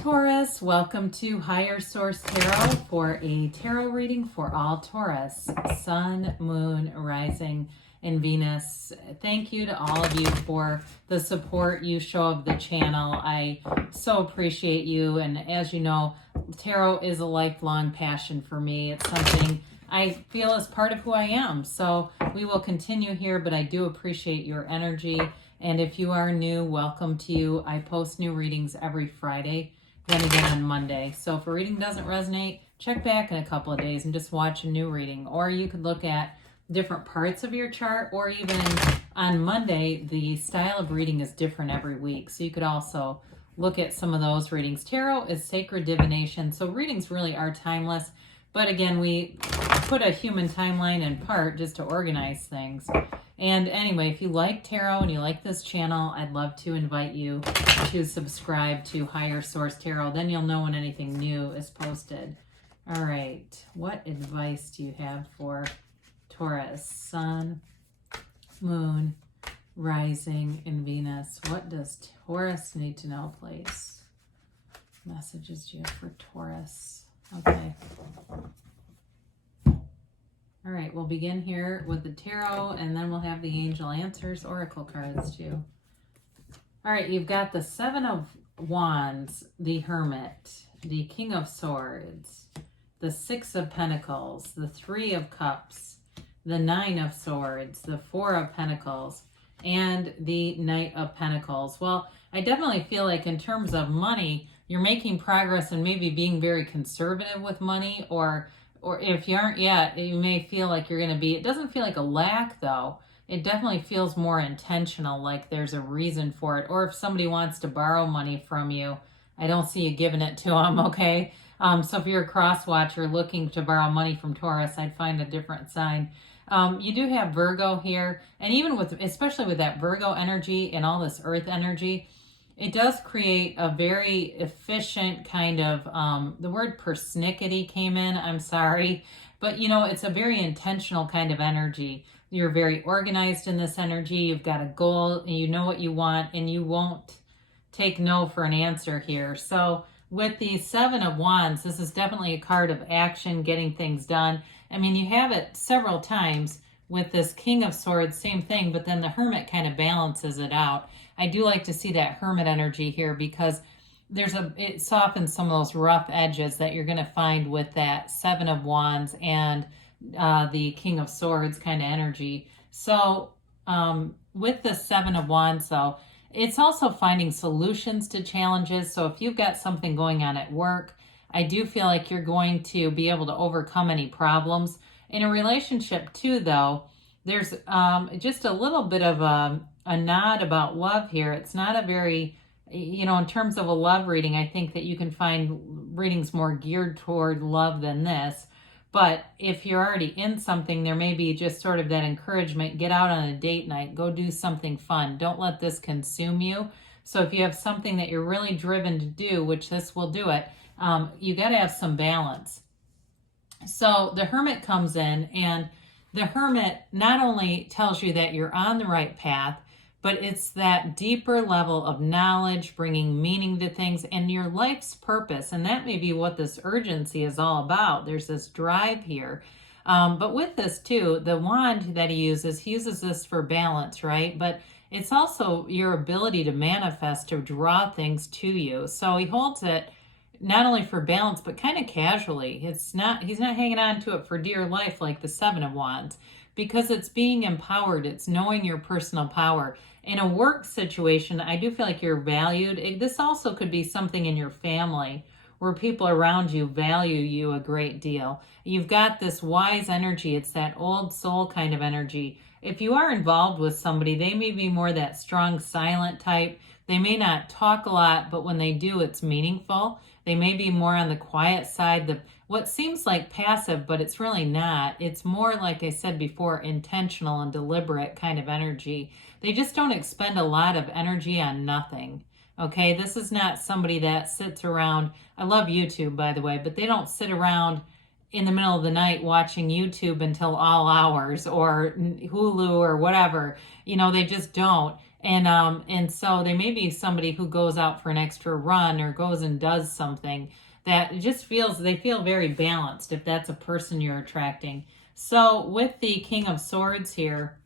Taurus, welcome to Higher Source Tarot for a tarot reading for all Taurus, Sun, Moon, Rising, and Venus. Thank you to all of you for the support you show of the channel. I so appreciate you, and as you know, tarot is a lifelong passion for me. It's something I feel is part of who I am, so we will continue here, but I do appreciate your energy. And if you are new, welcome to you. I post new readings every Friday, then again on Monday. So if a reading doesn't resonate, check back in a couple of days and just watch a new reading. Or you could look at different parts of your chart, or even on Monday, the style of reading is different every week. So you could also look at some of those readings. Tarot is sacred divination, so readings really are timeless. But again, we put a human timeline in part just to organize things. And anyway, if you like tarot and you like this channel, I'd love to invite you to subscribe to Higher Source Tarot. Then you'll know when anything new is posted. All right, what advice do you have for Taurus, Sun, Moon, Rising, and Venus? What does Taurus need to know, please? Messages do you have for Taurus? Okay. All right, we'll begin here with the tarot, and then we'll have the angel answers, oracle cards too. All right, you've got the Seven of Wands, the Hermit, the King of Swords, the Six of Pentacles, the Three of Cups, the Nine of Swords, the Four of Pentacles, and the Knight of Pentacles. Well, I definitely feel like in terms of money, you're making progress and maybe being very conservative with money, or if you aren't yet, you may feel like you're going to be. It doesn't feel like a lack, though. It definitely feels more intentional, like there's a reason for it. Or if somebody wants to borrow money from you, I don't see you giving it to them, okay? So if you're a cross watcher looking to borrow money from Taurus, I'd find a different sign. You do have Virgo here, and even with, especially with that Virgo energy and all this earth energy, it does create a very efficient kind of, the word persnickety came in, I'm sorry, but you know, it's a very intentional kind of energy. You're very organized in this energy. You've got a goal, and you know what you want, and you won't take no for an answer here. So with the Seven of Wands, this is definitely a card of action, getting things done. I mean, you have it several times with this King of Swords, same thing, but then the Hermit kind of balances it out. I do like to see that Hermit energy here because it softens some of those rough edges that you're going to find with that Seven of Wands and the King of Swords kind of energy. So with the Seven of Wands, though, it's also finding solutions to challenges. So if you've got something going on at work, I do feel like you're going to be able to overcome any problems. In a relationship too, though, there's just a little bit of a nod about love here. It's not a very, you know, in terms of a love reading, I think that you can find readings more geared toward love than this. But if you're already in something, there may be just sort of that encouragement. Get out on a date night. Go do something fun. Don't let this consume you. So if you have something that you're really driven to do, which this will do it, you got to have some balance. So the Hermit comes in, and the Hermit not only tells you that you're on the right path, but it's that deeper level of knowledge, bringing meaning to things, and your life's purpose. And that may be what this urgency is all about. There's this drive here. But with this too, the wand that he uses this for balance, right? But it's also your ability to manifest, to draw things to you. So he holds it not only for balance, but kind of casually. He's not hanging on to it for dear life like the Seven of Wands, because it's being empowered. It's knowing your personal power. In a work situation, I do feel like you're valued. This also could be something in your family where people around you value you a great deal. You've got this wise energy. It's that old soul kind of energy. If you are involved with somebody, they may be more that strong, silent type. They may not talk a lot, but when they do, it's meaningful. They may be more on the quiet side, what seems like passive, but it's really not. It's more, like I said before, intentional and deliberate kind of energy. They just don't expend a lot of energy on nothing. Okay, this is not somebody that sits around. I love YouTube, by the way, but they don't sit around in the middle of the night watching YouTube until all hours, or Hulu or whatever. You know, they just don't. And so they may be somebody who goes out for an extra run or goes and does something that just they feel very balanced if that's a person you're attracting. So with the King of Swords here,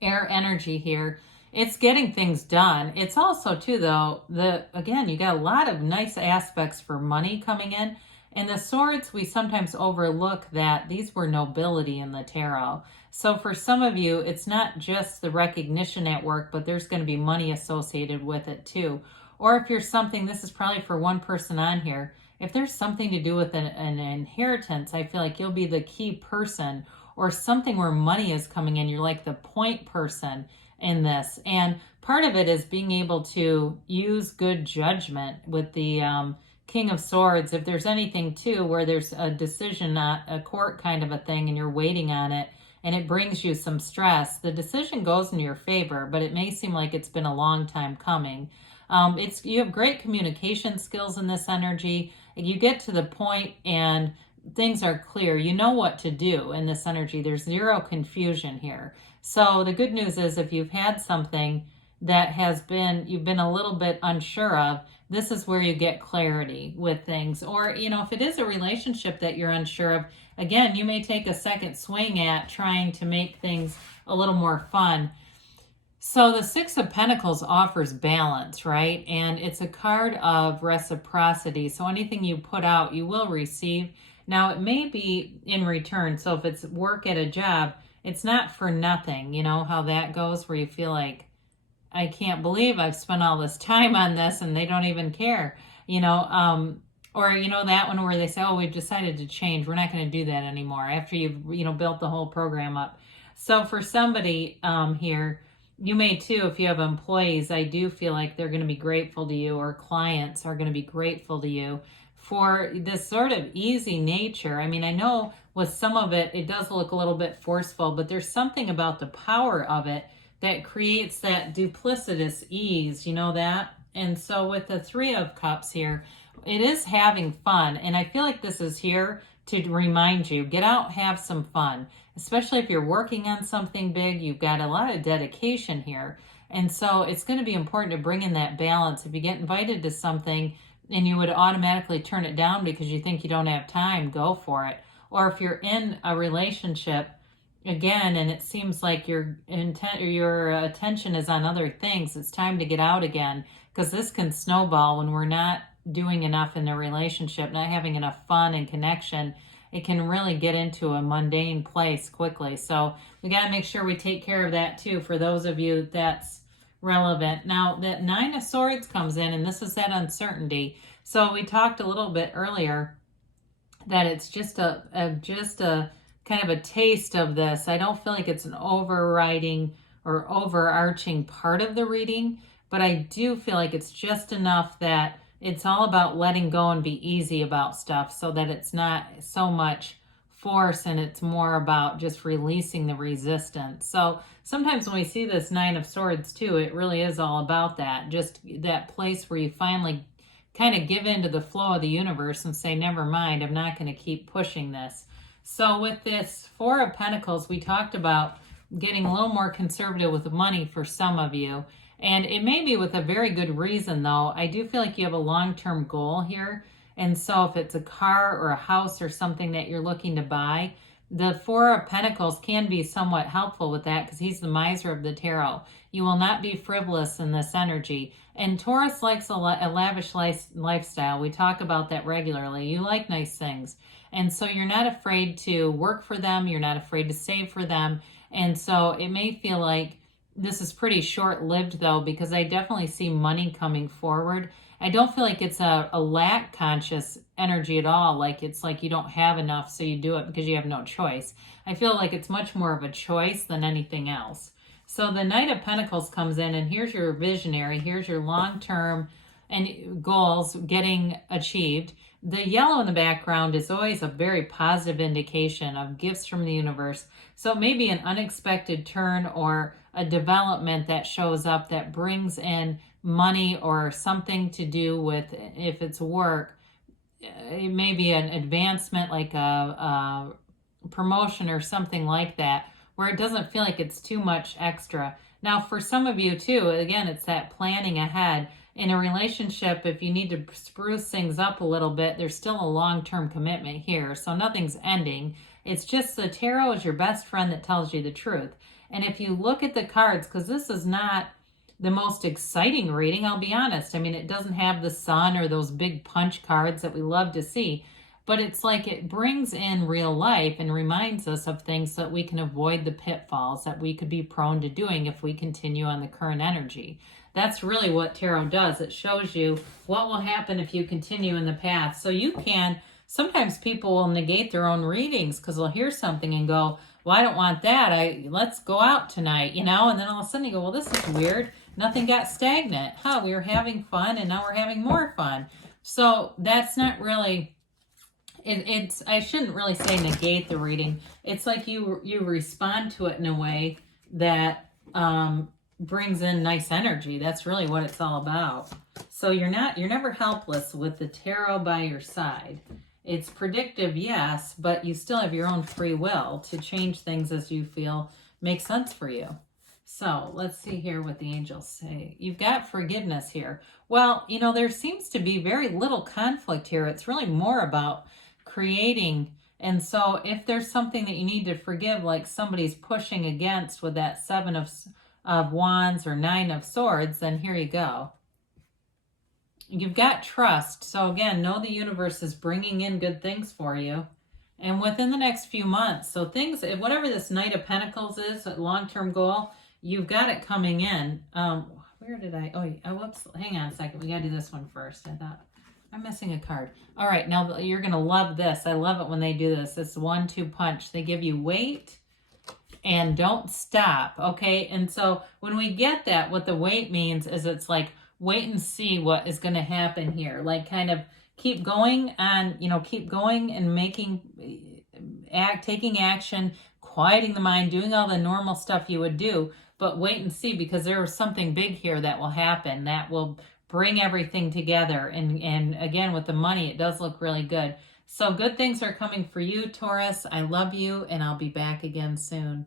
air energy here, it's getting things done. It's also too though, again, you got a lot of nice aspects for money coming in. And the swords, we sometimes overlook that these were nobility in the tarot. So for some of you, it's not just the recognition at work, but there's going to be money associated with it too. Or if you're something, this is probably for one person on here, if there's something to do with an inheritance, I feel like you'll be the key person, or something where money is coming in. You're like the point person in this. And part of it is being able to use good judgment with the King of Swords. If there's anything too where there's a decision, not a court kind of a thing, and you're waiting on it, and it brings you some stress, the decision goes in your favor, but it may seem like it's been a long time coming. You have great communication skills in this energy. You get to the point and things are clear. You know what to do in this energy. There's zero confusion here. So the good news is if you've had something that you've been a little bit unsure of, this is where you get clarity with things. Or, if it is a relationship that you're unsure of, again, you may take a second swing at trying to make things a little more fun. So the Six of Pentacles offers balance, right? And it's a card of reciprocity. So anything you put out, you will receive. Now, it may be in return. So if it's work at a job, it's not for nothing. You know how that goes, where you feel like, I can't believe I've spent all this time on this and they don't even care, or, that one where they say, oh, we've decided to change. We're not going to do that anymore after you've, built the whole program up. So for somebody here, you may too, if you have employees, I do feel like they're going to be grateful to you, or clients are going to be grateful to you for this sort of easy nature. I mean, I know with some of it, it does look a little bit forceful, but there's something about the power of it that creates that duplicitous ease, that? And so with the Three of Cups here, it is having fun. And I feel like this is here to remind you, get out, have some fun. Especially if you're working on something big, you've got a lot of dedication here. And so it's going to be important to bring in that balance. If you get invited to something and you would automatically turn it down because you think you don't have time, go for it. Or if you're in a relationship, again, and it seems like your attention is on other things, it's time to get out again, because this can snowball when we're not doing enough in the relationship, not having enough fun and connection. It can really get into a mundane place quickly. So we got to make sure we take care of that too, for those of you that's relevant. Now that Nine of Swords comes in, and this is that uncertainty. So we talked a little bit earlier that it's just a kind of a taste of this. I don't feel like it's an overriding or overarching part of the reading, but I do feel like it's just enough that it's all about letting go and be easy about stuff, so that it's not so much force and it's more about just releasing the resistance. So sometimes when we see this Nine of Swords too, it really is all about that, just that place where you finally kind of give into the flow of the universe and say, never mind, I'm not going to keep pushing this. So with this Four of Pentacles, we talked about getting a little more conservative with the money for some of you. And it may be with a very good reason, though. I do feel like you have a long-term goal here. And so if it's a car or a house or something that you're looking to buy, the Four of Pentacles can be somewhat helpful with that, because he's the miser of the tarot. You will not be frivolous in this energy. And Taurus likes a lavish lifestyle. We talk about that regularly. You like nice things. And so you're not afraid to work for them. You're not afraid to save for them. And so it may feel like this is pretty short-lived, though, because I definitely see money coming forward. I don't feel like it's a lack conscious energy at all. Like it's like you don't have enough, so you do it because you have no choice. I feel like it's much more of a choice than anything else. So the Knight of Pentacles comes in, and here's your visionary. Here's your long-term and goals getting achieved. The yellow in the background is always a very positive indication of gifts from the universe. So it may be an unexpected turn or a development that shows up that brings in money or something to do with, if it's work, it may be an advancement, like a promotion or something like that, where it doesn't feel like it's too much extra. Now, for some of you too, again, it's that planning ahead. In a relationship, if you need to spruce things up a little bit, there's still a long-term commitment here. So nothing's ending. It's just the tarot is your best friend that tells you the truth. And if you look at the cards, because this is not the most exciting reading, I'll be honest. I mean, it doesn't have the sun or those big punch cards that we love to see. But it's like it brings in real life and reminds us of things so that we can avoid the pitfalls that we could be prone to doing if we continue on the current energy. That's really what tarot does. It shows you what will happen if you continue in the path. So you can, sometimes people will negate their own readings because they'll hear something and go, well, I don't want that. Let's go out tonight, you know? And then all of a sudden you go, well, this is weird. Nothing got stagnant. We were having fun and now we're having more fun. So that's not really... It's I shouldn't really say negate the reading. It's like you respond to it in a way that brings in nice energy. That's really what it's all about. So you're never helpless with the tarot by your side. It's predictive, yes, but you still have your own free will to change things as you feel makes sense for you. So let's see here what the angels say. You've got forgiveness here. Well, you know, there seems to be very little conflict here. It's really more about creating. And so if there's something that you need to forgive, like somebody's pushing against with that 7 of Wands or 9 of Swords, then here you go. You've got trust. So again, know the universe is bringing in good things for you. And within the next few months, so things, whatever this Knight of Pentacles is, a long-term goal, you've got it coming in. Where did whoops, hang on a second. We got to do this one first. I thought, I'm missing a card. All right, now you're going to love this. I love it when they do this. It's 1-2 punch. They give you wait and don't stop, okay? And so when we get that, what the wait means is it's like wait and see what is going to happen here. Like kind of keep going and, keep going and taking action, quieting the mind, doing all the normal stuff you would do, but wait and see because there is something big here that will happen that will bring everything together. And again, with the money, it does look really good. So good things are coming for you, Taurus. I love you, and I'll be back again soon.